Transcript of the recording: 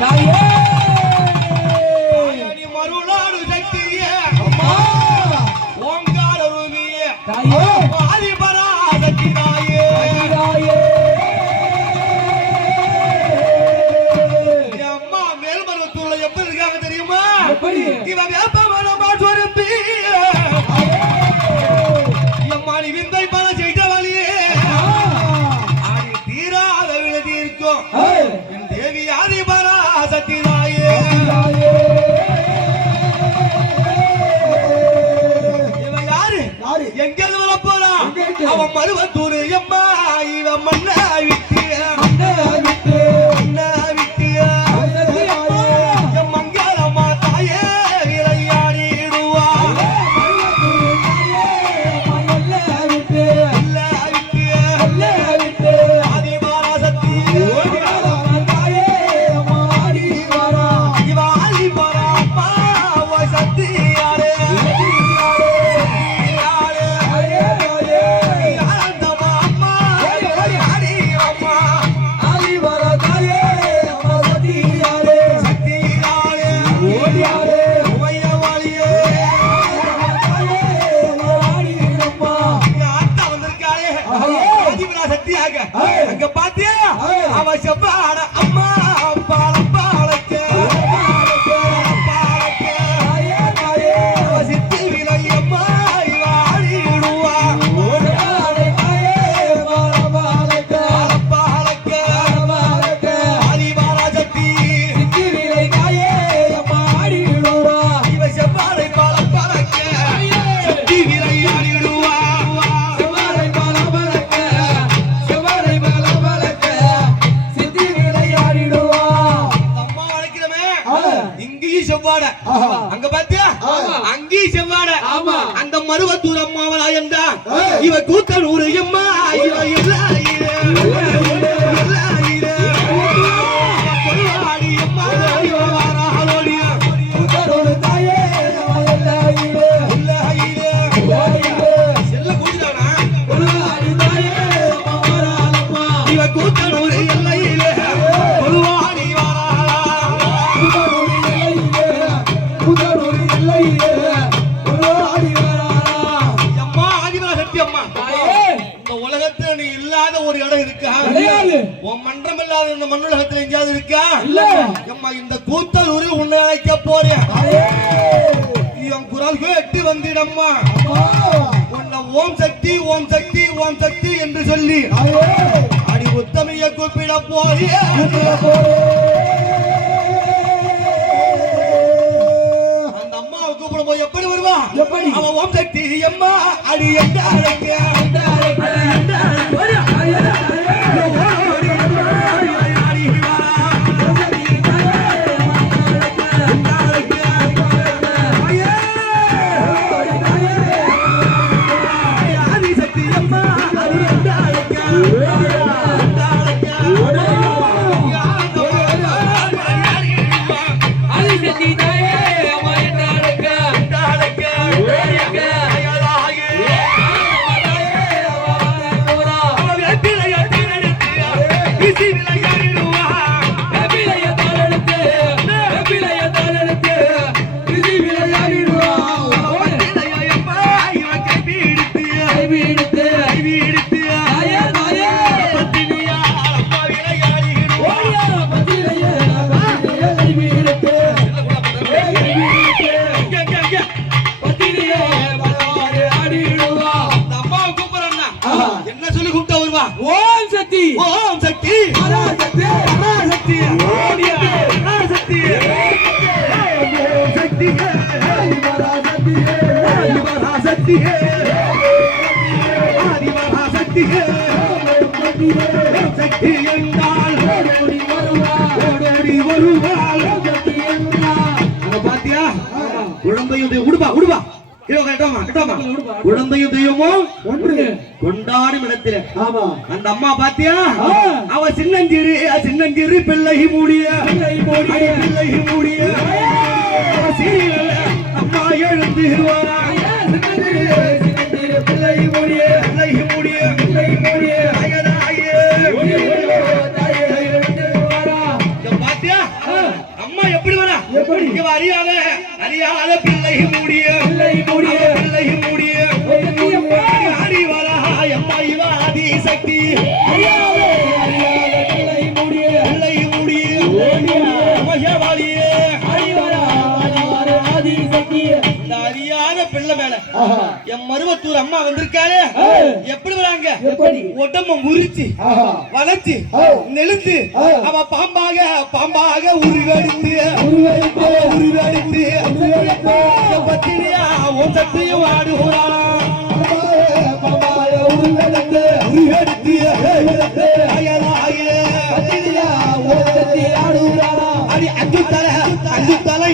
நீ ஓங்கார ரூபியே தாயே ஆதிபராசக்தி தாயே! தாயே என் அம்மா மேல்மருவத்தூர்ல எப்படி இருக்காங்க தெரியுமா? எப்படி? இவன் வேப்பமரமா சொருப்பி எம்மா நீ விந்தை பல செய்த வழியே. தாயே இவன் யாரு எங்க போறான்? அவன் மருவத்தூர் எம்மா இவன் மண்ண அவ இங்கேயும் செவ்வாட அங்க பாத்தியா அங்கேயும் செவ்வாட ஆமா. அந்த மருவத்தூர் என்றா ஏய். இவ கூத்தனூர் எம்மா இவ எல்லாயிரே எல்லாயிரே கொள்ளாடி உன் மன்றம் இல்லாத இந்த மண்ணுலகத்துல எங்கேயாவது இருக்கா? இல்ல. அம்மா இந்த கூத்தலூரில் உன்னை அழைக்க போறேன். என் குரல் கேட்டு வந்திடம்மா. உன்னை ஓம் சக்தி ஓம் சக்தி ஓம் சக்தி என்று சொல்லி அடி உத்தமைய கூப்பிட போறிய அந்த அம்மாவை கூப்பிடும் போது எப்படி வருவா? எப்படி? அவன் ஓம் சக்தி அம்மா அடி எங்க அழைக்க. ஓம் சக்தி பராசக்தி ஆதிபராசக்தி ஆதிபராசக்தி சக்தி என்றால் ஓடி வருவார். ஓடோடி வருவாள் சக்தி அங்க பாத்தியா? குழந்தையும் கட்டாமா கட்டாமா. குழந்தையும் தெய்வமும் ஒன்று. கொண்டாடும் இடத்துல. ஆமா. அந்த அம்மா பாத்தியா. அவ சின்னஞ்சிறு சின்னஞ்சிறு பிள்ளை மூடிய. பிள்ளை மூடிய. பிள்ளை மூடிய. அறியாத அறியாத பிள்ளை மூடிய பிள்ளை மூடிய. பிள்ளை மூடிய ஒசத்தியம்மா. ஆடி வரா சக்தி அறியாத என் மருவத்தூர் அம்மா வந்திருக்காளே ஏய். எப்படி வராங்க உடம்ப முறிச்சு. வளைச்சு. நெழுந்து ஏய். அவ பாம்பாக பாம்பாக உருவெடுத்து உருவெடுத்து. பத்தினியா உன் உருவெடுத்து. உருவெடுத்து ஓசத்தி ஆடுகிறானா. அடி அஞ்சு தலை அஞ்சு தலை